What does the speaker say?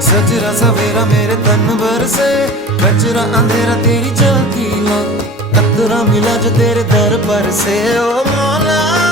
सजरा सवेरा मेरे तन भर से, कचरा अंधेरा तेरी झांकी ला, कतरा मिला जो तेरे दर पर से। ओ मौला